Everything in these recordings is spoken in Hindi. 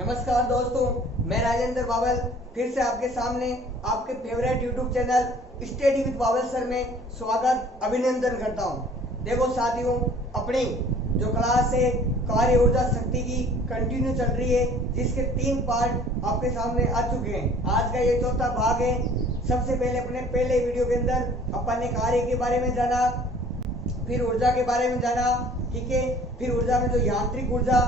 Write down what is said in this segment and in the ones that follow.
नमस्कार दोस्तों, मैं राजेंद्र बावल फिर से आपके सामने आपके favourite YouTube channel study with Bawal sir में स्वागत अभिनंदन करता हूं। देखो साथियों, अपनी जो क्लास है कार्य ऊर्जा शक्ति की कंटिन्यू चल रही है, जिसके 3 पार्ट आपके सामने आ चुके हैं। आज का ये चौथा भाग है। सबसे पहले अपने पहले वीडियो के अंदर अपन ने कार्य के बारे में जाना, फिर ऊर्जा के बारे में जाना, ठीक है। फिर ऊर्जा में जो यांत्रिक ऊर्जा,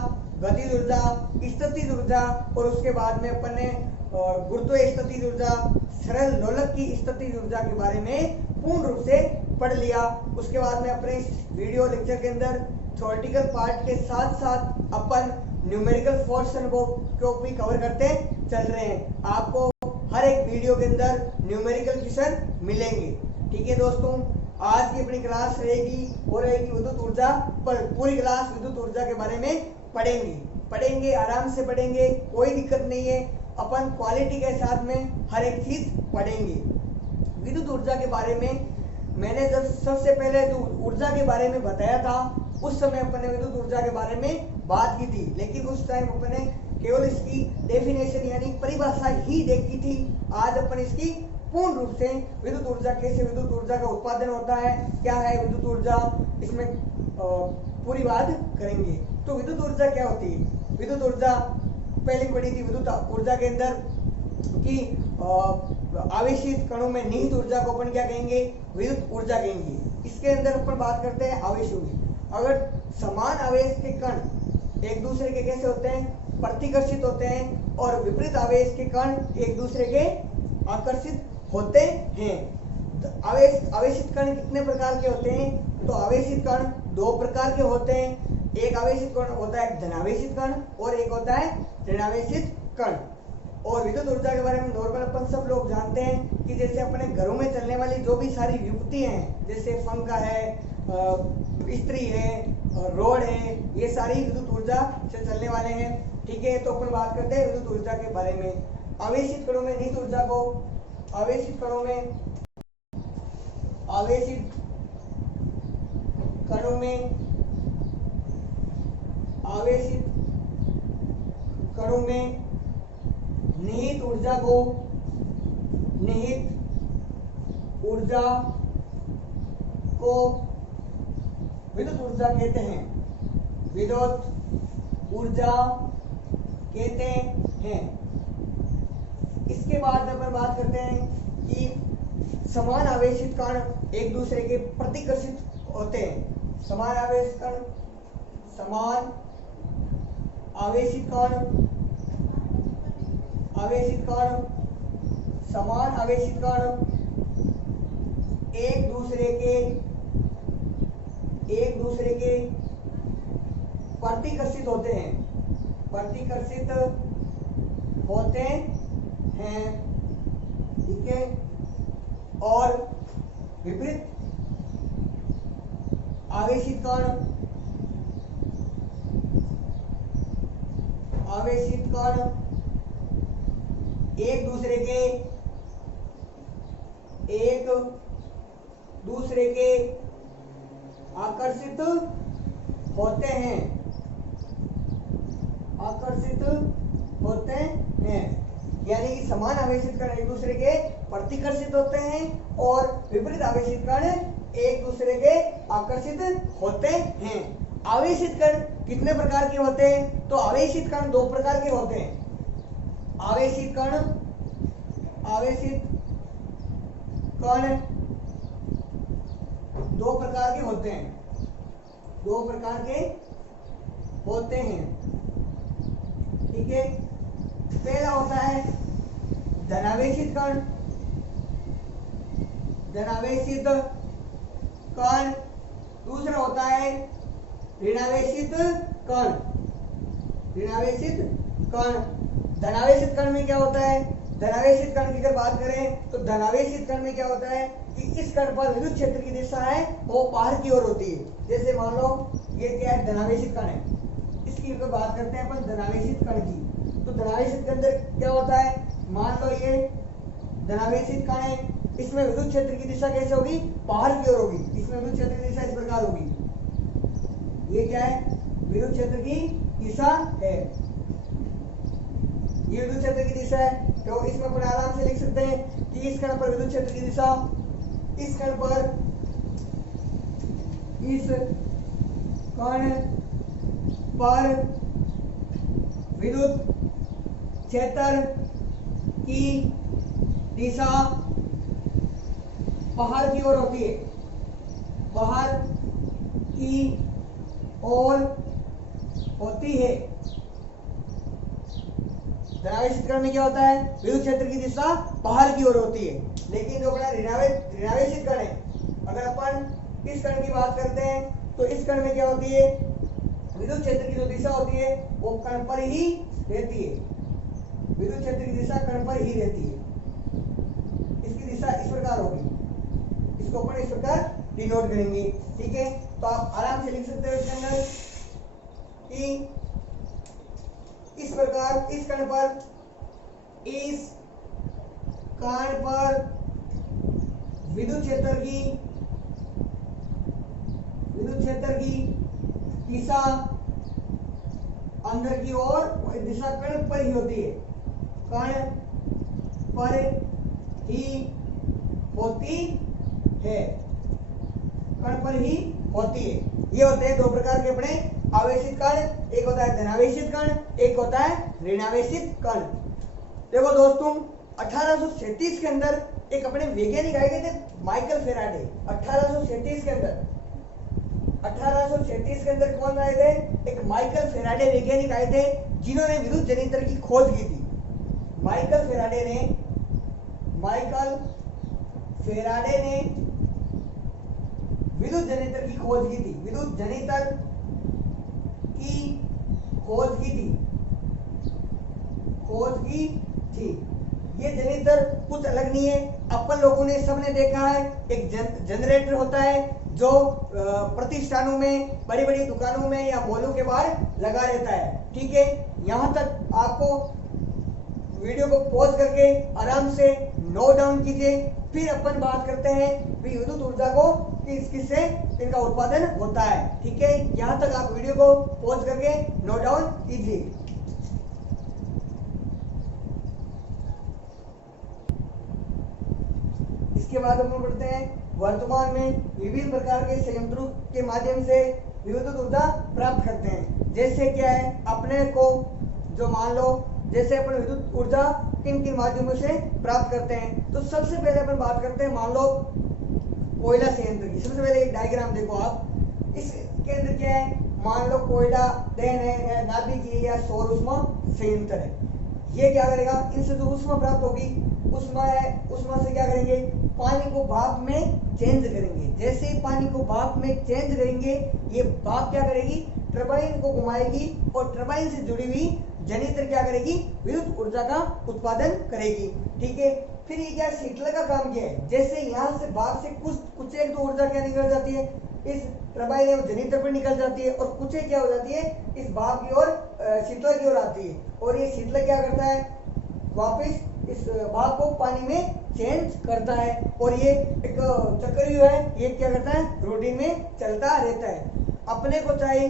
गतिज ऊर्जा, स्थितिज ऊर्जा और उसके बाद में अपन ने गुरुत्व स्थितिज ऊर्जा, सरल लोलक की स्थितिज ऊर्जा के बारे में पूर्ण रूप से पढ़ लिया। उसके बाद में अपने इस वीडियो लेक्चर के अंदर थ्योरेटिकल पार्ट के साथ साथ अपन न्यूमेरिकल फोर्स को भी कवर करते चल रहे हैं। आपको हर एक वीडियो के अंदर न्यूमेरिकल क्वेश्चन मिलेंगे, ठीक है दोस्तों। आज की अपनी क्लास रहेगी विद्युत ऊर्जा पर। पूरी क्लास विद्युत ऊर्जा के बारे में पढ़ेंगे, आराम से पढ़ेंगे, कोई दिक्कत नहीं है। अपन क्वालिटी के साथ में हर एक चीज पढ़ेंगे। विद्युत ऊर्जा के बारे में मैंने जब सबसे पहले जो ऊर्जा के बारे में बताया था, उस समय अपन ने विद्युत ऊर्जा के बारे में बात की थी, लेकिन उस टाइम अपन ने केवल इसकी डेफिनेशन यानी परिभाषा ही देखी थी। आज अपन इसकी पूर्ण रूप से विद्युत ऊर्जा, कैसे विद्युत ऊर्जा का उत्पादन होता है, क्या है विद्युत ऊर्जा, इसमें पूरी बात करेंगे। तो विद्युत ऊर्जा क्या होती है? विद्युत ऊर्जा पहले पढ़ी थी विद्युत ऊर्जा के अंदर कि आवेशित कणों में निहित ऊर्जा को अपन क्या कहेंगे? विद्युत ऊर्जा कहेंगे। इसके अंदर अपन बात करते हैं आवेशों की। अगर समान आवेश के कण एक दूसरे के कैसे होते हैं? प्रतिकर्षित होते हैं, और विपरीत आवेश के कण एक दूसरे के आकर्षित होते हैं। आवेशित कण कितने प्रकार के होते हैं? तो आवेशित कण 2 प्रकार के होते हैं। एक आवेशित कण होता है धनावेशित कण और एक होता है ऋणावेशित कण। और विद्युत ऊर्जा के बारे में नॉर्मल अपन सब लोग जानते हैं कि जैसे अपने घरों में चलने वाली जो भी सारी युक्ति हैं, जैसे पंखा है, इस्त्री है, रोड है, ये सारी विद्युत ऊर्जा से चलने वाले हैं, ठीक है। तो अपन बात करते हैं विद्युत ऊर्जा के बारे में। आवेशित कणों में निहित ऊर्जा को आवेशित कणों में निहित ऊर्जा को विद्युत ऊर्जा कहते हैं। विद्युत ऊर्जा कहते हैं। इसके बाद अपन बात करते हैं कि समान आवेशित कण एक दूसरे के प्रतिकर्षित होते हैं। समान आवेशित कण एक दूसरे के प्रतिकर्षित होते हैं, ठीक है। और विपरीत आवेशित कण एक दूसरे के आकर्षित होते हैं। यानी कि समान आवेशित कण एक दूसरे के प्रतिकर्षित होते हैं और विपरीत आवेशित कण एक दूसरे के आकर्षित होते हैं। आवेशित कण कितने प्रकार के होते हैं? तो आवेशित कण 2 प्रकार के होते हैं। आवेशित कण 2 प्रकार के होते हैं। ठीक है। पहला होता है धनावेशित कण। दूसरा होता है ऋणावेशित कण। धनावेशित कण में क्या होता है? धनावेशित कण की अगर बात करें तो धनावेशित कण में क्या होता है कि इस कण पर विद्युत क्षेत्र की दिशा है वो बाहर की ओर होती है। जैसे मान लो ये क्या है? धनावेशित कण है। इसकी अगर बात करते हैं अपन धनावेशित कण की, तो धनावेशित के अंदर क्या होता है? मान लो ये धनावेशित कण है, इसमें विद्युत क्षेत्र की दिशा कैसे होगी? बाहर की ओर होगी। इसमें विद्युत क्षेत्र की दिशा इस प्रकार होगी। ये क्या है? विद्युत क्षेत्र की दिशा है। ये विद्युत क्षेत्र की दिशा है, तो इसमें अपन आराम से लिख सकते हैं कि इस कण पर विद्युत क्षेत्र की दिशा, इस कण पर विद्युत क्षेत्र की दिशा बाहर की ओर होती है, बाहर की ओर होती है। धनावेशित कण में क्या होता है, विद्युत क्षेत्र की दिशा बाहर की ओर होती है। लेकिन जो अपना ऋणावेशित कण है, अगर अपन इस कण की बात करते हैं तो इस कण में क्या होती है, विद्युत क्षेत्र की जो दिशा होती है वो कण पर ही रहती है, विद्युत क्षेत्र की दिशा कण पर ही रहती है। इसकी दिशा इस प्रकार होगी, इसको अपन इस प्रकार डिनोट करेंगे, ठीक है। तो आप आराम से लिख सकते हो इसके अंदर कि इस प्रकार इस कण पर विद्युत क्षेत्र की दिशा अंदर की ओर, दिशा कण पर ही होती है, कण पर ही होती है, कण पर ही होती है। ये होते हैं दो प्रकार के अपने आवेशित कण, एक होता है धनावेशित कण, एक होता है ऋणावेशित कण। देखो दोस्तों, 1837 के अंदर एक अपने वैज्ञानिक आए गए थे, माइकल फेराडे। 1837 के अंदर 1837 के अंदर कौन आए थे, एक माइकल फेराडे वैज्ञानिक आए थे, जिन्होंने विद्युत जनित्र की खोज की थी। माइकल फेराडे ने विद्युत जनित्र की खोज की थी, विद्युत जनित्र की खोज की थी। ये जनित्र कुछ अलग नहीं है, अपन लोगों ने सबने देखा है, एक जनरेटर होता है जो प्रतिष्ठानों में, बड़ी बड़ी दुकानों में या मॉलों के बाहर लगा रहता है, ठीक है। यहाँ तक आपको वीडियो को पॉज करके आराम से नोट डाउन कीजिए, फिर अपन बात करते हैं विद्युत ऊर्जा को किससे इनका उत्पादन होता है, ठीक है। यहाँ तक आप वीडियो को पॉज करके नोट डाउन कीजिए। इसके बाद हम बढ़ते हैं, वर्तमान में विभिन्न प्रकार के संयंत्रों के माध्यम से विद्युत ऊर्जा प्राप्त करते हैं। जैसे क्या है, अपने को जो मान लो, जैसे अपन विद्युत ऊर्जा किन किन माध्यमों से प्राप्त करते हैं, तो सबसे पहले अपन बात करते हैं, मान लो कोयला संयंत्र की। सबसे पहले एक डायग्राम देखो आप, इसके अंदर क्या है, मान लो कोयला दहन है, नाभिकीय या सौर ऊष्मा संयंत्र है। ये क्या करेगा, इनसे जो ऊष्मा प्राप्त होगी, ऊष्मा से क्या करेंगे, पानी को भाप में चेंज करेंगे। जैसे ही पानी को भाप में चेंज करेंगे, ये भाप क्या करेगी, टरबाइन को घुमाएगी और टरबाइन से जुड़ी हुई जनित्र क्या करेगी, विद्युत ऊर्जा का उत्पादन करेगी, ठीक है। फिर ये क्या, शीतलक का काम क्या है, जैसे यहाँ से भाप से कुछ एक तो ऊर्जा क्या निकल जाती है, इस टरबाइन या जनित्र पर निकल जाती है, और कुछ क्या हो जाती है, इस भाप की ओर, शीतलक की ओर आती है, और ये शीतलक क्या करता है, वापस इस भाप को पानी में चेंज करता है, और ये एक चक्रव्यूह है, ये क्या करता है, रूटीन में चलता रहता है। अपने को चाहे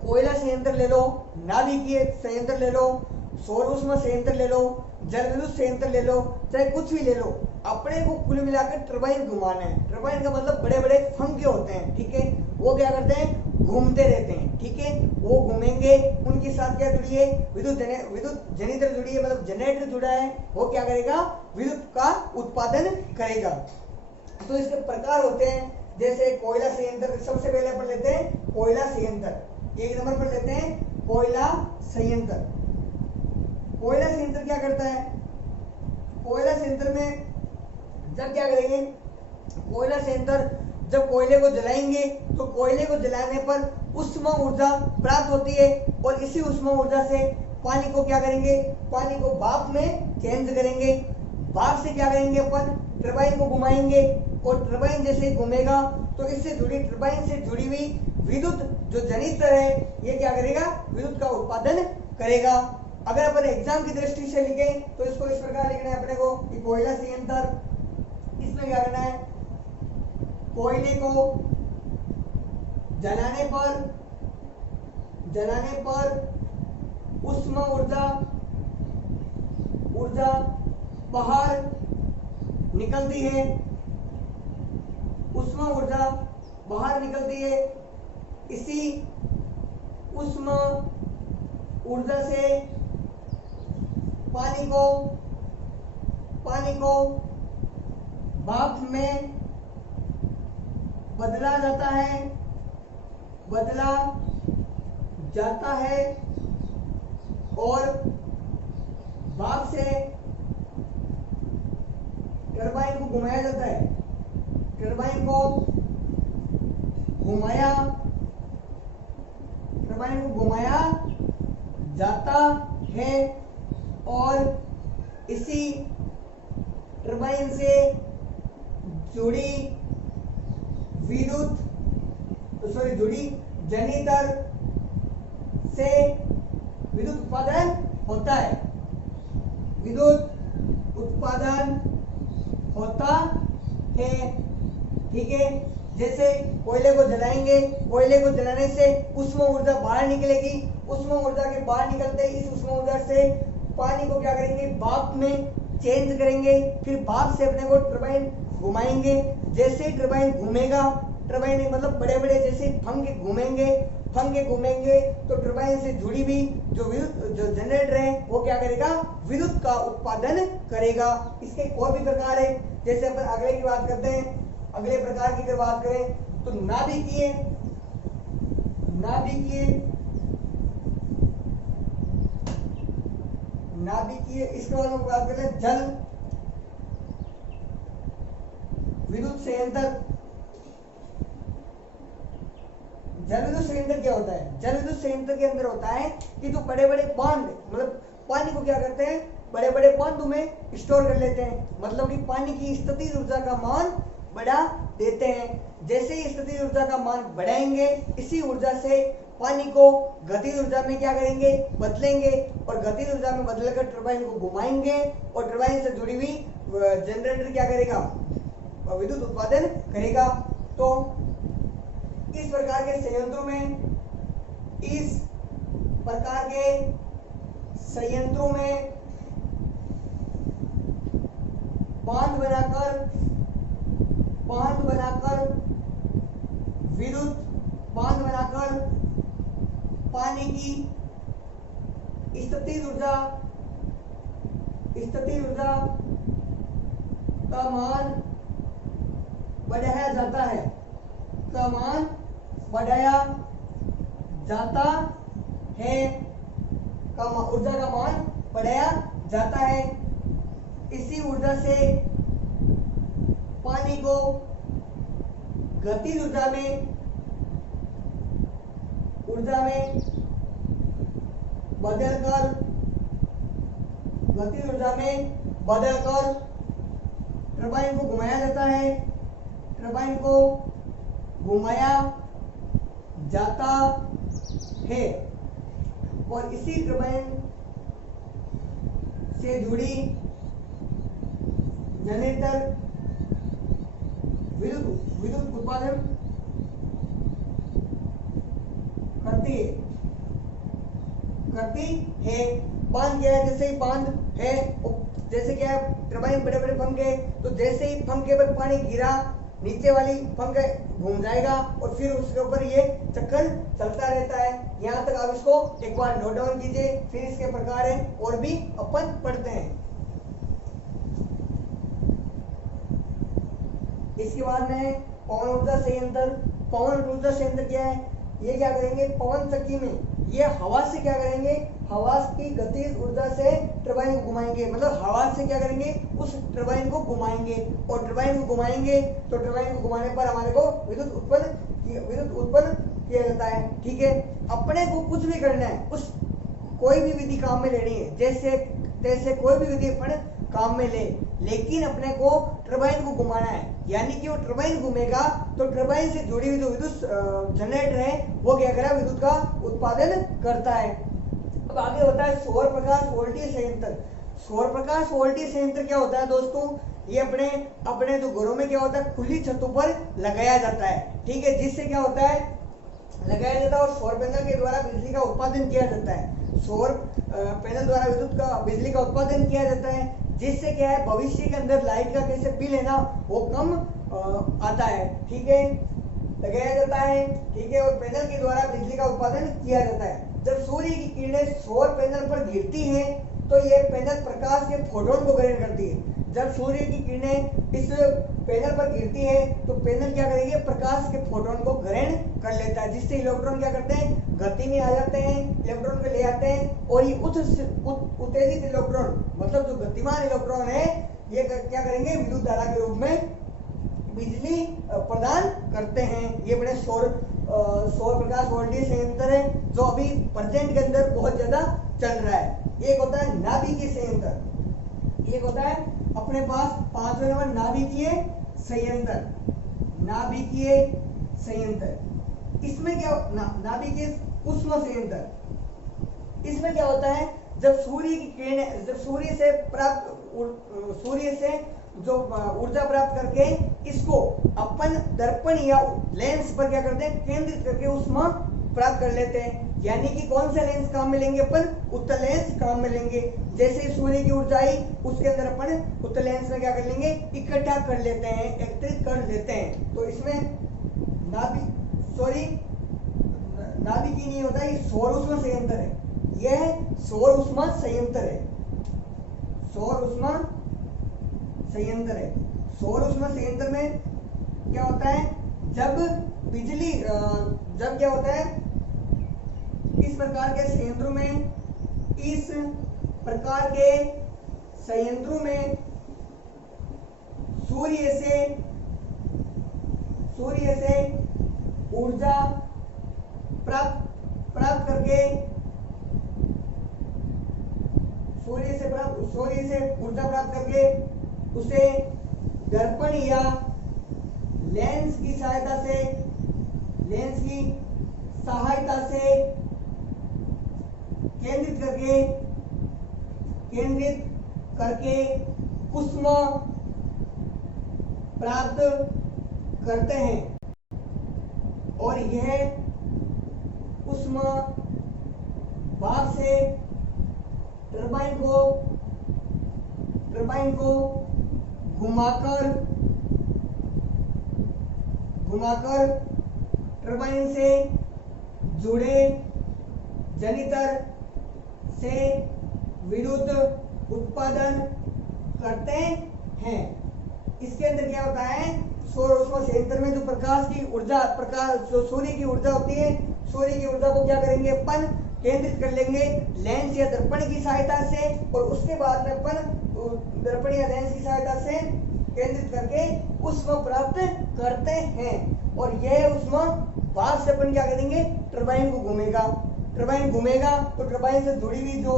कोयला संयंत्र ले लो, नाभिकीय संयंत्र ले लो, सौर ऊष्मा संयंत्र ले लो, जल विद्युत संयंत्र ले लो, चाहे कुछ भी ले लो, अपने को कुल मिलाकर टरबाइन घुमाना है। टरबाइन का मतलब बड़े बड़े पंखे होते हैं, ठीक है, वो क्या करते हैं, घूमते रहते हैं, ठीक है। वो घूमेंगे, उनके साथ क्या जुड़ी है, विद्युत जनित्र जुड़ी है, मतलब जनरेटर जुड़ा है, वो क्या करेगा, विद्युत का उत्पादन करेगा। तो इसके प्रकार होते हैं, जैसे कोयला संयंत्र, सबसे पहले अपन लेते हैं कोयला संयंत्र, एक नंबर पर लेते हैं कोयला संयंत्र। कोयला संयंत्र क्या करता है, कोयला संयंत्र में जब क्या करेंगे, कोयला संयंत्र जब कोयले को जलाएंगे तो कोयले को जलाने पर उष्मा ऊर्जा प्राप्त होती है, और इसी उष्मा ऊर्जा से पानी को क्या करेंगे, पानी को भाप में चेंज करेंगे। भाप से क्या करेंगे, अपन टरबाइन को घुमाएंगे, और टरबाइन जैसे घूमेगा तो इससे जुड़ी, टरबाइन से जुड़ी हुई विद्युत जो जनित्र है, ये क्या करेगा, विद्युत का उत्पादन करेगा। अगर अपन एग्जाम की दृष्टि से लिखें तो इसको इस प्रकार लिखना है अपने को कि कोयला संयंत्र, इसमें क्या करना है, कोयले को जलाने पर उष्मा ऊर्जा ऊर्जा बाहर निकलती है, उष्मा ऊर्जा बाहर निकलती है। इसी उष्मा ऊर्जा से पानी को भाप में बदला जाता है और भाप से टरबाइन को घुमाया जाता है। टरबाइन को घुमाया जाता है और इसी टरबाइन से जुड़ी जनरेटर से विद्युत उत्पादन होता है। ठीक है। जैसे कोयले को जलाएंगे, कोयले को जलाने से उष्मा ऊर्जा बाहर निकलेगी। उष्मा ऊर्जा के बाहर निकलते ही इस उष्मा ऊर्जा से पानी को क्या करेंगे, भाप में चेंज करेंगे। फिर भाप से अपने को टरबाइन घुमाएंगे। जैसे टरबाइन घूमेगा, टरबाइन मतलब बड़े बड़े जैसे पंखे घूमेंगे तो टरबाइन से जुड़ी भी जो जनरेटर है वो क्या करेगा, विद्युत का उत्पादन करेगा। इसके और भी प्रकार है। जैसे अपन अगले की बात करते हैं, अगले प्रकार की अगर बात करें तो नाभिकीय इसके बाद हम बात करते हैं जल विद्युत संयंत्र। जल विद्युत संयंत्र क्या होता है? जल विद्युत संयंत्र के अंदर होता है कि जो बड़े बड़े बांध मतलब पानी को क्या करते हैं, बड़े बड़े बांधों में स्टोर कर लेते हैं। मतलब कि पानी की स्थितिज ऊर्जा का मान बढ़ा देते हैं। जैसे ही स्थितिज ऊर्जा का मान बढ़ाएंगे, इसी ऊर्जा से पानी को गतिज ऊर्जा में क्या करेंगे, बदलेंगे और गतिज ऊर्जा में बदलकर टरबाइन को घुमाएंगे और टरबाइन से जुड़ी हुई जनरेटर क्या करेगा, विद्युत उत्पादन करेगा। तो इस प्रकार के संयंत्रों में बांध बनाकर पानी की स्थितिज ऊर्जा का मान बढ़ाया जाता है। ऊर्जा का मान बढ़ाया जाता है। इसी ऊर्जा से पानी को गतिज ऊर्जा में बदलकर टरबाइन को घुमाया जाता है। टरबाइन को घुमाया जाता है और इसी टरबाइन से जुड़ी जनरेटर विद्युत उत्पादन करती है। बांध क्या है, जैसे ही बांध है, जैसे क्या है, टरबाइन बड़े बड़े पंखे, तो जैसे ही पंखे पर पानी गिरा, नीचे वाली पंखे घूम जाएगा और फिर उसके ऊपर ये चक्कर चलता रहता है। यहाँ तक आप इसको एक बार नोट डाउन कीजिए। फिर इसके प्रकार है और भी अपन पढ़ते हैं। इसके बाद में पवन ऊर्जा संयंत्र। पवन ऊर्जा संयंत्र क्या है, ये क्या करेंगे, पवन चक्की में ये हवा से क्या करेंगे, हवा की गतिज ऊर्जा से टरबाइन को घुमाएंगे। मतलब हवा से क्या करेंगे, उस टरबाइन को घुमाएंगे और टरबाइन को घुमाएंगे तो टरबाइन को घुमाने पर हमारे को विद्युत उत्पन्न किया जाता है। ठीक है। अपने को कुछ भी करना है, उस कोई भी विधि काम में लेनी है, जैसे कोई भी विधि अपन काम में ले, लेकिन अपने को टरबाइन को घुमाना है। यानी कि वो टरबाइन घूमेगा तो टरबाइन से जुड़ी हुई जो विद्युत जनरेटर है वो क्या करेगा, विद्युत का उत्पादन करता है। अब आगे होता है सौर प्रकाश वोल्टीय संयंत्र। सौर प्रकाश वोल्टीय संयंत्र क्या होता है दोस्तों, ये अपने जो घरों में क्या होता है, खुली छतों पर लगाया जाता है। ठीक है। जिससे क्या होता है, लगाया जाता है और सौर पैनल के द्वारा बिजली का उत्पादन किया जाता है। सौर पैनल द्वारा विद्युत का बिजली का उत्पादन किया जाता है, जिससे क्या है भविष्य के अंदर लाइट का कैसे बिल है ना वो कम आता है। ठीक है, लगाया जाता है। ठीक है, और पैनल के द्वारा बिजली का उत्पादन किया जाता है। जब सूर्य की किरणें सौर पैनल पर गिरती हैं तो ये पैनल प्रकाश के फोटोन को ग्रहण करती है। जब सूर्य की किरणें इस पैनल पर गिरती है तो पैनल क्या करेगी, प्रकाश के फोटोन को ग्रहण कर लेता है, जिससे इलेक्ट्रॉन क्या करते हैं, गति में आ जाते हैं, इलेक्ट्रॉन को ले आते हैं और ये उत्तेजित इलेक्ट्रॉन मतलब जो गतिमान इलेक्ट्रॉन है ये क्या करेंगे, विद्युत धारा के रूप में बिजली प्रदान करते हैं। ये बड़े सौर प्रकाश वोल्टेज संयंत्र है जो अभी प्रेजेंट के अंदर बहुत ज्यादा चल रहा है। एक होता है नाभिकीय संयंत्र, एक होता है अपने पास 5वें नंबर नाभिकीय संयंत्र। नाभिकीय संयंत्र इसमें क्या नाभिकीय उष्मा संयंत्र, इसमें क्या होता है, जब सूर्य की किरणें जब सूर्य से जो ऊर्जा प्राप्त करके इसको अपन दर्पण या लेंस पर क्या करते हैं, केंद्रित करके ऊष्मा प्राप्त कर लेते हैं। यानी कि कौन सा लेंस काम में लेंगे, अपन उत्तल लेंस काम में लेंगे। जैसे सूर्य की ऊर्जा आई उसके अंदर अपन उत्तल लेंस में क्या कर लेंगे, इकट्ठा कर लेते हैं, एकत्रित कर लेते हैं। तो इसमें नाभिकीय नहीं होता, ये सौर ऊष्मा संयंत्र है। यह सौर ऊष्मा संयंत्र है, सौर ऊष्मा संयंत्र है। सौर ऊष्मा संयंत्र में क्या होता है, जब बिजली जब क्या होता है, इस प्रकार के संयंत्रों में सूर्य से ऊर्जा प्राप्त करके उसे दर्पण या लेंस की सहायता से केंद्रित करके ऊष्मा प्राप्त करते हैं और यह ऊष्मा भाप से टरबाइन को घुमाकर टरबाइन से जुड़े जनितर से विद्युत उत्पादन करते हैं। इसके अंदर क्या होता है, सौर ऊष्मा संयंत्र में जो सूर्य की ऊर्जा होती है, सूर्य की ऊर्जा को क्या करेंगे, अपन केंद्रित कर लेंगे लेंस या दर्पण की सहायता से और उसके बाद में अपन दर्पण या लेंस की सहायता से केंद्रित करके ऊष्मा प्राप्त करते हैं। और यह ऊष्मा बाद से अपन क्या करेंगे, टरबाइन को घूमेगा तो टरबाइन से जुड़ी हुई जो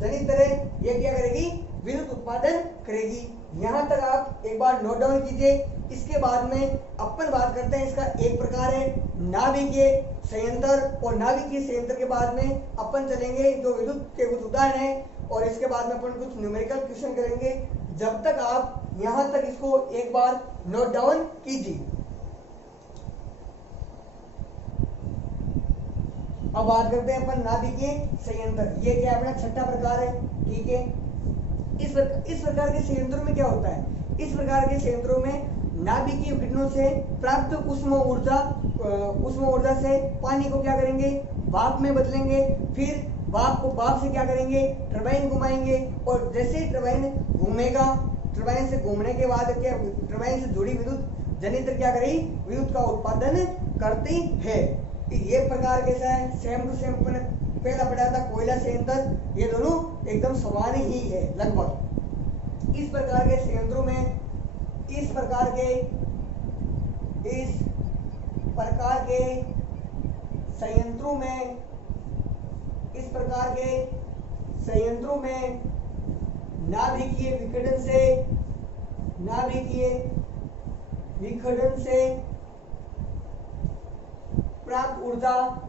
जनितर है ये क्या करेगी, विद्युत उत्पादन करेगी। यहाँ तक आप एक बार नोट डाउन कीजिए। इसके बाद में अपन बात करते हैं, इसका एक प्रकार है नाभिकीय संयंत्र और नाभिकीय संयंत्र के बाद में अपन चलेंगे जो विद्युत के कुछ उदाहरण हैं और इसके बाद में अपन कुछ न्यूमेरिकल क्वेश्चन करेंगे। जब तक आप यहाँ तक इसको एक बार नोट डाउन कीजिए। अब बात करते हैं अपन नाभिकीय संयंत्र। ये क्या अपना छठा प्रकार है। ठीक है, इस प्रकार के संयंत्रों में क्या होता है, इस प्रकार के संयंत्रों में नाभिकीय किरणों से प्राप्त ऊष्मा ऊर्जा से पानी को क्या करेंगे, भाप में बदलेंगे। फिर भाप से क्या करेंगे, टरबाइन घुमाएंगे और जैसे ही टरबाइन घूमेगा, टरबाइन से घूमने के बाद क्या, टरबाइन से जुड़ी विद्युत जनित्र क्या करेगी, विद्युत का उत्पादन करती है। ये प्रकार कैसा है, सेम टू सेम पहला पढ़ा था कोयला संयंत्र, ये दोनों एकदम समान ही है लगभग। इस प्रकार के संयंत्रों में इस प्रकार के संयंत्रों में नाभिकीय विखंडन से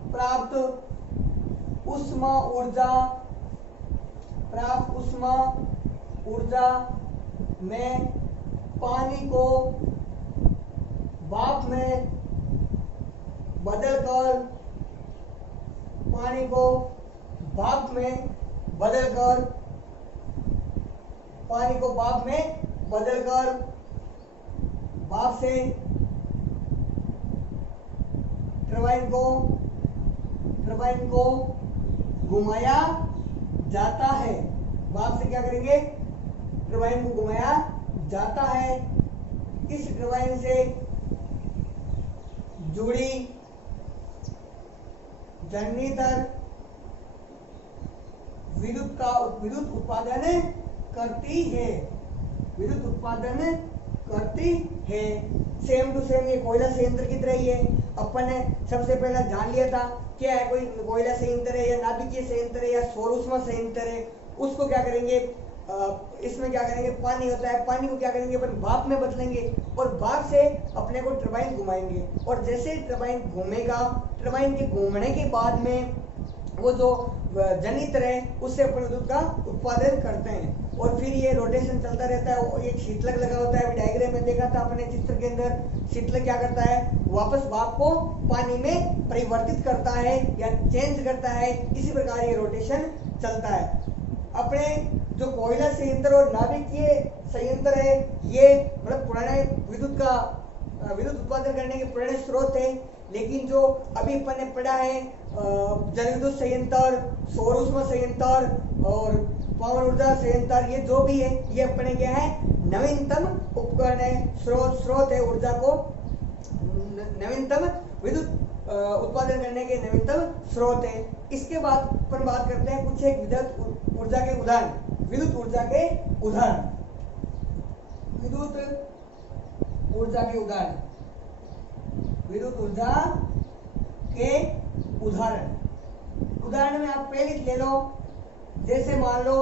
प्राप्त ऊष्मा ऊर्जा में पानी को भाप बदलकर पानी को भाप में बदलकर पानी को भाप में बदलकर भाप से टरबाइन को घुमाया जाता है। भाप से क्या करेंगे? टरबाइन को घुमाया जाता है। इस टरबाइन से जुड़ी जनरेटर विद्युत उत्पादन करती है। विद्युत उत्पादन करती है। सेम टू सेम ये कोयला संयंत्र की तरह ही है। अपन ने सबसे पहले जान लिया था क्या है, कोई कोयला संयंत्र है या नाभिकीय संयंत्र है या सौर ऊष्मा संयंत्र है। उसको क्या करेंगे, इसमें क्या करेंगे, पानी होता है, पानी को क्या करेंगे अपन भाप में बदलेंगे और भाप से अपने को टरबाइन घुमाएंगे और जैसे टरबाइन घूमेगा, टरबाइन के घूमने के बाद में वो जो जनित्र है उससे अपन विद्युत का उत्पादन करते हैं और फिर ये रोटेशन चलता रहता है। वो एक शीतलक लगा होता है, अभी डायग्राम में देखा था अपने चित्र के अंदर। शीतलक क्या करता है, वापस भाप को पानी में परिवर्तित करता है या चेंज करता है। इसी प्रकार ये रोटेशन चलता है। अपने जो कोयला संयंत्र और नाभिकीय संयंत्र है ये मतलब पुराने विद्युत उत्पादन करने के पुराने स्रोत है। लेकिन जो अभी अपन ने पढ़ा है जल विद्युत संयंत्र, सौर ऊष्मा संयंत्र और पवन ऊर्जा संयंत्र, ये जो भी है ये अपने क्या है, नवीनतम उपकरण है, स्रोत है ऊर्जा को, नवीनतम विद्युत उत्पादन करने के नवीनतम स्रोत है। इसके बाद अपन बात करते हैं कुछ एक विद्युत ऊर्जा के उदाहरण। विद्युत ऊर्जा के उदाहरण, विद्युत ऊर्जा के उदाहरण, विद्युत ऊर्जा के उदाहरण। उदाहरण में आप पहले ले लो, जैसे मान लो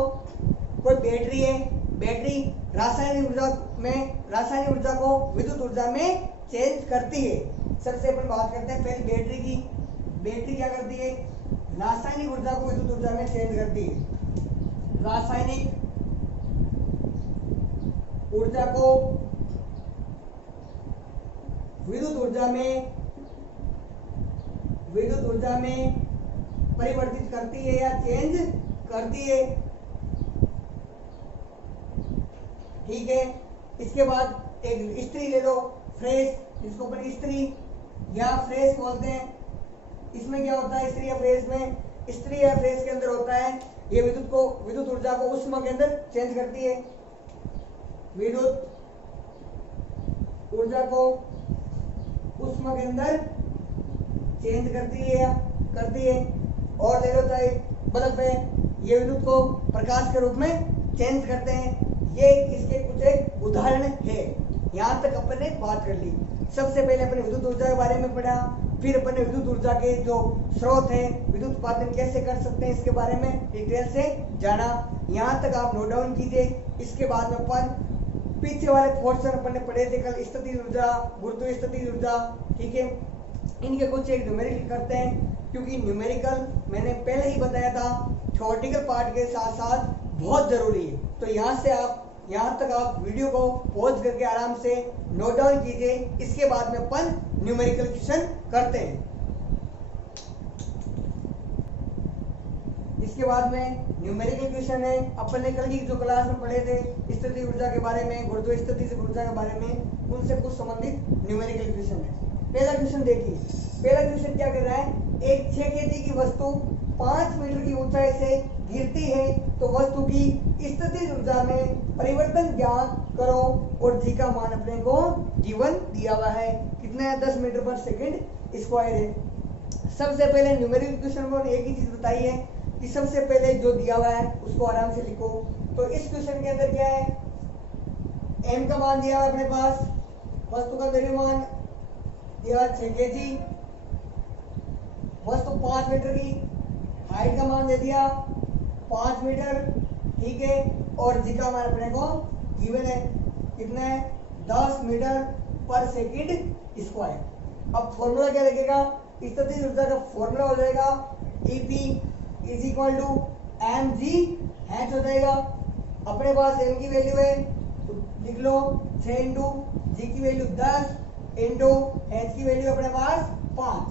कोई बैटरी है, बैटरी रासायनिक ऊर्जा को विद्युत ऊर्जा में चेंज करती है। सबसे अपन बात करते हैं पहले बैटरी की। बैटरी क्या करती है, रासायनिक ऊर्जा को विद्युत ऊर्जा में चेंज करती है। रासायनिक ऊर्जा को विद्युत ऊर्जा में परिवर्तित करती है या चेंज करती है। ठीक है। इसके बाद एक इस्त्री ले लो, फ्रेश, जिसको अपन इस्त्री या फ्रेश बोलते हैं। इसमें क्या होता है, इस्त्री या फ्रेश में, इस्त्री या फ्रेश के अंदर होता है ये विद्युत ऊर्जा को ऊष्मा के अंदर चेंज करती है। विद्युत ऊर्जा को ऊष्मा के अंदर चेंज करती है। और ले लो चाहे बल्ब है, ये विद्युत को प्रकाश के रूप में चेंज करते हैं। ये इसके कुछ एक उदाहरण है। यहाँ तक अपन ने बात कर ली। सबसे पहले अपने विद्युत ऊर्जा के बारे में पढ़ा, फिर अपन ने विद्युत ऊर्जा के जो स्रोत है, विद्युत उत्पादन कैसे कर सकते हैं इसके बारे में डिटेल से जाना। यहाँ तक आप नोट डाउन कीजिए। इसके बाद में अपन पीछे वाले पोर्शन अपन ने पढ़े थे कल, स्थितिज ऊर्जा, गुरुत्वीय स्थितिज ऊर्जा। ठीक है, इनके कुछ एक न्यूमेरिकल करते हैं, क्योंकि न्यूमेरिकल मैंने पहले ही बताया था थ्योरेटिकल पार्ट के साथ साथ बहुत जरूरी है। तो यहाँ तक आप वीडियो को पॉज करके आराम से नोट डाउन कीजिए। इसके बाद में अपन न्यूमेरिकल क्वेश्चन करते हैं। इसके बाद में न्यूमेरिकल क्वेश्चन है। अपन ने कल की जो क्लास में पढ़े थे स्थिति ऊर्जा के बारे में, गुरुत्वीय स्थिति ऊर्जा के बारे में, उनसे कुछ संबंधित न्यूमेरिकल क्वेश्चन है। पहला क्वेश्चन देखिए। पहला क्वेश्चन क्या कर रहा है, एक 6 kg की वस्तु 5 मीटर की ऊंचाई से गिरती है तो वस्तु की स्थितिज ऊर्जा में परिवर्तन ज्ञात करो और जी का मान अपने को गिवन दिया हुआ है। कितना है, 10 मीटर पर सेकंड स्क्वायर है। सबसे पहले न्यूमेरिकल क्वेश्चन में एक ही चीज बताई है कि सबसे पहले जो दिया हुआ है उसको आराम से लिखो। तो इस क्वेश्चन के अंदर क्या है, m का मान दिया हुआ अपने पास, वस्तु का द्रव्यमान दिया 6 kg, वस्तु 5 मीटर की, हाइट का मान दे दिया 5 मीटर। ठीक है, और जी का मान अपने को गिवन है, कितना है, 10 मीटर पर सेकंड स्क्वायर। अब फॉर्मूला क्या लगेगा, स्थितिज ऊर्जा का फॉर्मूला हो जाएगा EP is equal to mg/h हो जाएगा। अपने पास m की वैल्यू है तो लिख लो 6 इंटू जी की वैल्यू 10 इंटू h की वैल्यू अपने पास 5।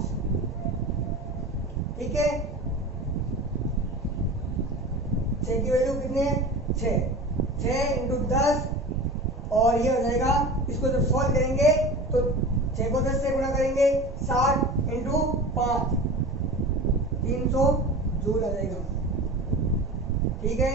ठीक है, 6 की वैल्यू कितनी है 6 इंटू 10 और ये हो जाएगा, इसको जब सॉल्व करेंगे तो 6 को 10 से गुणा करेंगे 60 इंटू 5 300 जूल आ जाएगा। ठीक है,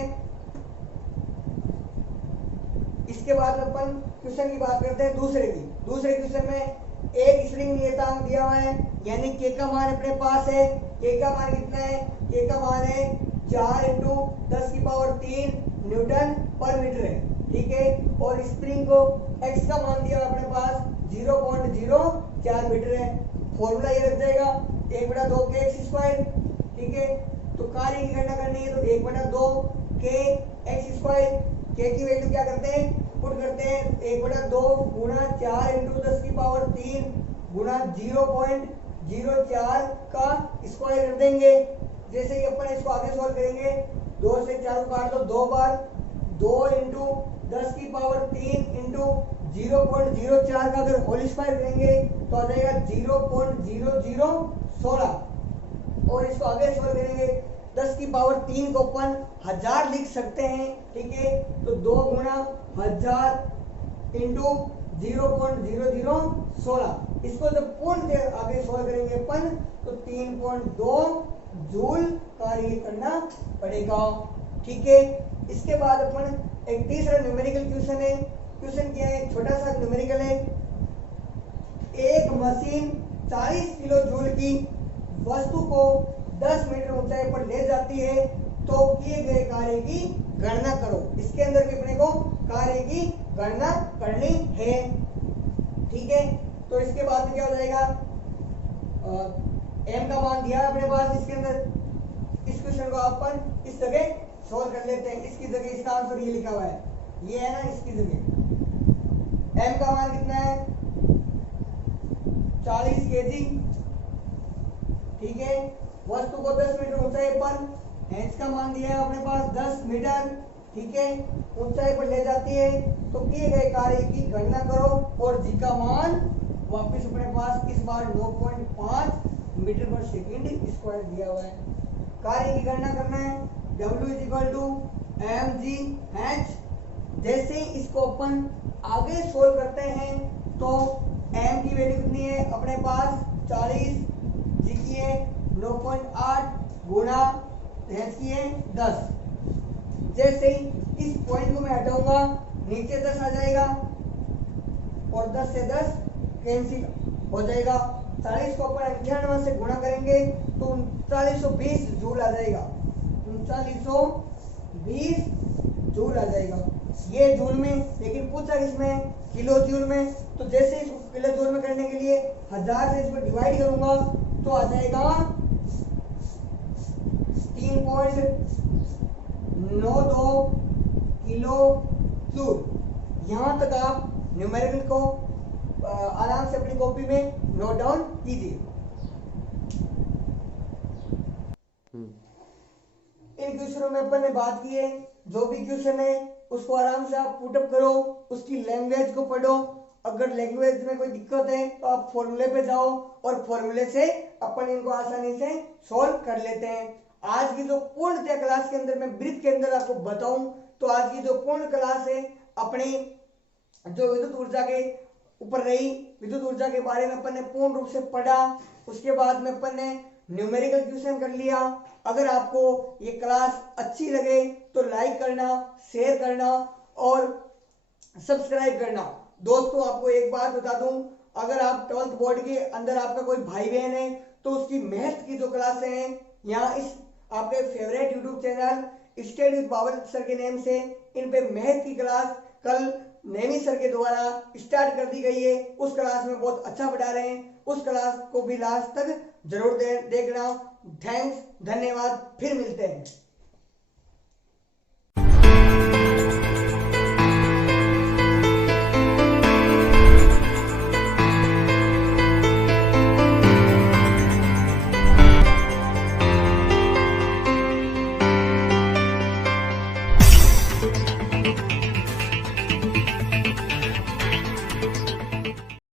इसके बाद अपन क्वेश्चन की बात करते हैं दूसरे क्वेश्चन में एक स्प्रिंग नियतांक दिया हुआ है, यानी के का मान अपने पास है। के का मान कितना है, के का मान है 4 इंटू 10 की पावर 3 न्यूटन पर मीटर है। ठीक है, और स्प्रिंग को x का मान दिया अपने पास 0.04 मीटर है। फॉर्मूला ये रख जाएगा 1/2 के एक्स स्क्वायर। ठीक है, तो कार्य की गणना करनी है तो 1/2 के एक्स स्क्वायर। के की वैल्यू क्या करते हैं, पुट करते हैं 1/2 गुणा 4 इंटू 10 की पावर 3 गुणा 0.04 का स्क्वायर कर देंगे। जैसे ही अपन इसको आगे सॉल्व करेंगे 2 से 4 को काट दो 2 बार, 2 इंटू 10 की पावर 3 इंटू 0.04 का अगर होल स्क्वायर करेंगे तो आ जाएगा 0.0016 और इसको आगे सॉल्व करेंगे 10 की पावर 3 को अपन 1000 लिख सकते हैं। ठीक है, तो 2 गुणा 1000 इंटू 0.0016 इसको जब पूर्ण आगे सॉल्व करेंगे अपन तो 3.2 जूल कार्य करना पड़ेगा। ठीक है, इसके बाद अपन एक तीसरा न्यूमेरिकल क्वेश्चन है। क्वेश्चन क्या है, छोटा सा न्यूमेरिकल है। एक मशीन 40 किलो जूल की वस्तु को 10 मीटर ऊंचाई पर ले जाती है तो किए गए कार्य की गणना करो। इसके अंदर भी अपने को कार्य की गणना करनी है। ठीक है, तो इसके बाद में क्या हो जाएगा, m का मान दिया है अपने पास इसके अंदर। इस क्वेश्चन को अपन इस जगह सॉल्व कर लेते हैं। इसकी जगह इसका आंसर ये लिखा हुआ है, ये है ना, इसकी जगह m का मान कितना है 40 केजी। ठीक है, वस्तु को 10 मीटर ऊंचाई पर, h का मान दिया है अपने पास 10 मीटर। ठीक है, ऊंचाई पर ले जाती है तो किए गए कार्य की गणना करो और g का मान वापस अपने पास इस बार 9.5 मीटर पर सेकंड स्क्वायर दिया हुआ है। कार्य की गणना करना है W = mgh। जैसे इसको अपन आगे सोल्व करते हैं तो m की वैल्यू कितनी है अपने पास 40, g की है 9.8 गुणा h की है 10। जैसे ही इस पॉइंट को मैं हटाऊंगा नीचे 10 आ जाएगा और 10 से 10 कैंसिल हो जाएगा। 40 को अपन 98 से गुणा करेंगे तो 3920 जूल आ जाएगा। 3920 जूल आ जाएगा, ये जूल में, लेकिन पूछा किसमें, किलो जूल में। तो जैसे इसको किलो जूल में करने के लिए 1000 से इसको डिवाइड करूंगा तो आ जाएगा 3.92 किलो जूल। यहां तक आप न्यूमेरिकल को आराम से अपनी कॉपी में नोट डाउन कीजिए। इन क्वेश्चनों में अपन ने बात की है, जो भी क्वेश्चन है उसको आराम से आप पुटअप करो, उसकी लैंग्वेज को पढ़ो। अगर लैंग्वेज में कोई दिक्कत है तो आप फॉर्मूले पे जाओ और फॉर्मूले से अपन इनको आसानी से सॉल्व कर लेते हैं। आज की जो पूर्णतः क्लास के अंदर मैं ब्रीफ के अंदर आपको बताऊं तो आज की जो पूर्ण क्लास है अपनी जो विद्युत ऊर्जा के ऊपर रही, विद्युत ऊर्जा के बारे में अपन ने पूर्ण रूप से पढ़ा। उसके बाद में अपन ने न्यूमेरिकल क्वेश्चन कर लिया। अगर आपको ये क्लास अच्छी लगे तो लाइक करना, शेयर करना और सब्सक्राइब करना। दोस्तों आपको एक बात बता दूं, अगर आप 12th बोर्ड के अंदर आपका कोई भाई बहन है तो उसकी मैथ की जो क्लासें हैं यहाँ इस आपके favourite YouTube channel study with Babal sir के नेम से इन पे मैथ की क्लास कल नैनी सर के द्वारा स्टार्ट कर दी गई है। उस क्लास में बहुत अच्छा पढ़ा रहे हैं, उस क्लास को भी लास्ट तक जरूर देखना। थैंक्स, धन्यवाद, फिर मिलते हैं।